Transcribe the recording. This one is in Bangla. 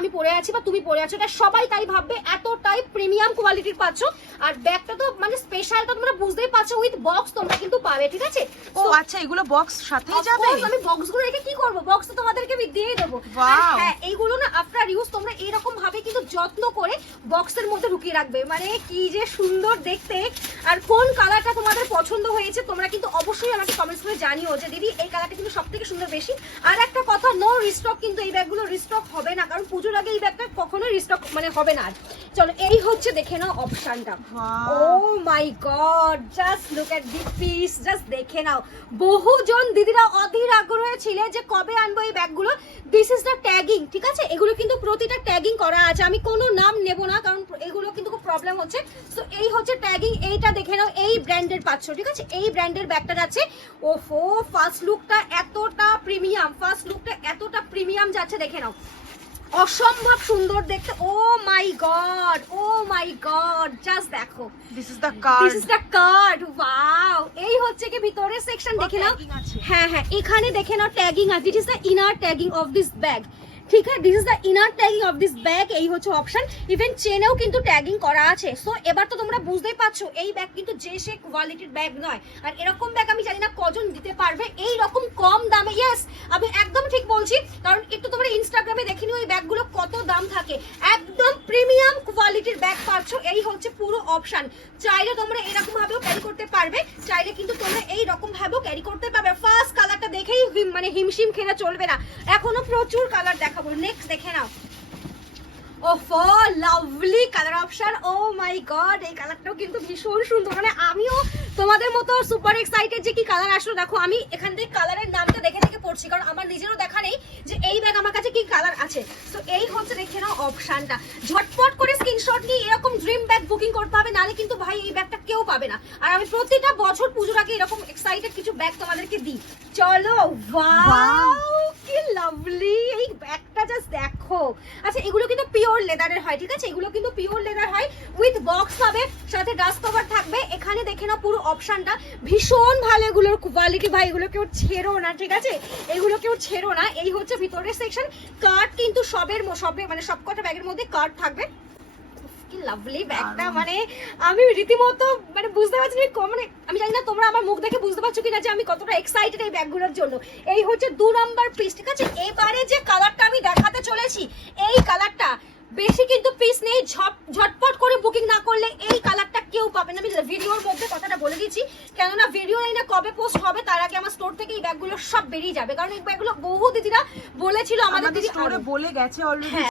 আমি পরে আছি বা তুমি পরে আছো, এটা সবাই তাই ভাববে, এতটাই প্রিমিয়াম কোয়ালিটির পাচ্ছ। আর ব্যাগটা তো মানে স্পেশাল, তো তোমরা বুঝতেই পারছো, উইথ বক্স তোমরা কিন্তু পাবে, ঠিক আছে? ও আচ্ছা, এগুলো বক্স সাথেই যাবে? আমি বক্সগুলো রেখে কি করব, বক্স তো তোমাদেরকে আমি দিয়ে দেবো। হ্যাঁ, এইগুলো না আফটার ইউজ তোমরা এরকম ভাবে কিন্তু যত্ন করে বক্সের মধ্যে ঢুকিয়ে রাখবে, মানে কি যে সুন্দর দেখতে। আর কোন কালারটা তোমাদের পছন্দ হয়েছে তোমরা কিন্তু অবশ্যই আমাকে কমেন্টস করে জানিও যে দিদি এই কালারটা কিন্তু সবথেকে সুন্দর বেশি। আর একটা কথা, নো রিস্টক, কিন্তু এই ব্যাগগুলো রিস্টক হবে না, কারণ পুজোর আগে এই ব্যাগটা কখনোই রিস্টক মানে হবে না। চলো এই হচ্ছে দেখে নাও অপশনটা। Oh my god, just look at this piece, just দেখে নাও। বহুজন দিদিরা অধীর আগ্রহে ছিলে যে কবে আনবো এই ব্যাগগুলো। দিস ইজ দ্য ট্যাগিং, ঠিক আছে? এগুলো কিন্তু প্রতিটা ট্যাগিং করা আছে, আমি কোনো নাম নেব না কারণ এগুলো কিন্তু খুব প্রবলেম হচ্ছে। সো এই হচ্ছে ট্যাগিং, এইটা দেখে নাও, এই ব্র্যান্ডের পাচ্ছ, ঠিক আছে? এই ব্র্যান্ডের ব্যাগটা যাচ্ছে। ওফো, ফার্স্ট লুকটা এতটা প্রিমিয়াম, ফার্স্ট লুকটা এতটা প্রিমিয়াম যাচ্ছে, দেখে নাও, অসম্ভব সুন্দর দেখতে। ও my god, O my god, just দেখো, this is the card, this is the card. Wow, এই হচ্ছে কি ভিতরের সেকশন দেখে নাও। হ্যাঁ হ্যাঁ, এখানে দেখে নাও ট্যাগিং আছে, this is the inner tagging of this bag, ঠিক আছে? This is the inner tagging of this bag, এই হচ্ছে অপশন। ইভেন চেনেও কিন্তু ট্যাগিং করা আছে। সো এবার তো তোমরা বুঝতেই পারছো এই ব্যাগ কিন্তু যে সে কোয়ালিটির ব্যাগ নয়। আর এরকম ব্যাগ আমি জানি না কজন দিতে পারবে এই রকম কম দামে। ইয়েস, আমি একদম ঠিক বলছি, কারণ একটু তোমরা ইনস্টাগ্রামে দেখে নিও এই ব্যাগগুলো কত দাম থাকে। একদম প্রিমিয়াম কোয়ালিটির ব্যাগ পাচ্ছ, এই হচ্ছে পুরো অপশন। চাইলে তোমরা এরকম ভাবেও ক্যারি করতে পারবে, চাইলে কিন্তু তোমরা এই রকম ভাবেও ক্যারি করতে পারবে। ফার্স্ট কালারটা দেখেই মানে হিমশিম খেলে চলবে না, এখনো প্রচুর কালার দেখাবো। নেক্সট দেখে নাও, ওফো, lovely colour option. O my god, এই কালারটাও কিন্তু ভীষণ সুন্দর, মানে আমিও তোমাদের মতো সুপার এক্সাইটেড যে কি কালার আসলো। দেখো আমি এখান থেকে কালারের নামটা দেখে দেখে পড়ছি, কারণ আমার নিজেরও দেখা নেই যে এই ব্যাগ আমার কাছে কি কালার আছে। তো এই হচ্ছে দেখে নাও অপশনটা, ঝটপট করে স্ক্রিনশট নিয়ে এরকম ড্রিম ব্যাগ বুকিং করতে হবে, নালে কিন্তু ভাই এই ব্যাগটা কেউ পাবে না। আর আমি প্রতিটা বছর পুজোর আগে এরকম এক্সাইটেড কিছু ব্যাগ তোমাদেরকে দিই। চলো, ওয়াও কি লাভলি এই ব্যাগটা, জাস্ট দেখো। আচ্ছা, এগুলো কিন্তু পিওর লেদারের হয়, ঠিক আছে? এগুলো কিন্তু পিওর লেদার হয়, উইথ বক্স পাবে, সাথে ডাস্ট কভার থাকবে। এখানে দেখে নাও পুরো অপশনটা, ভীষণ ভালো এগুলোর কোয়ালিটি ভাই, এগুলো কেউ ছেড়ো না, ঠিক আছে? এগুলো কেউ ছেড়ো না। এই হচ্ছে ভিতরের সেকশন, কার্ড কিন্তু সবে মানে সবকটা ব্যাগের মধ্যে কার্ড থাকবে। কি লাভলি ব্যাগটা, মানে আমি রীতিমতো মানে বুঝতে পারছি মানে আমি জানি না তোমরা আমার মুখ দেখে বুঝতে পারছো কিনা যে আমি কতটা এক্সাইটেড এই ব্যাগগুলোর জন্য। এই হচ্ছে 2 নাম্বার পিস, ঠিক আছে? এবারে যে কালারটা আমি দেখাতে চলেছি, এই কালারটা বেশি কিন্তু পিস নেই, ঝটপট করে বুকিং না করলে এই কালারটা কেউ পাবে না। আমি ভিডিওর মধ্যে কথাটা বলে দিচ্ছি, কেননা ভিডিও লাইনে কবে পোস্ট হবে তার আগে আমার স্টোর থেকে এই ব্যাগগুলো সব বেরিয়ে যাবে, কারণ এই ব্যাগগুলো বহু দিদিরা বলেছিল, আমাদের দিদি স্টোরে বলে গেছে অলরেডি।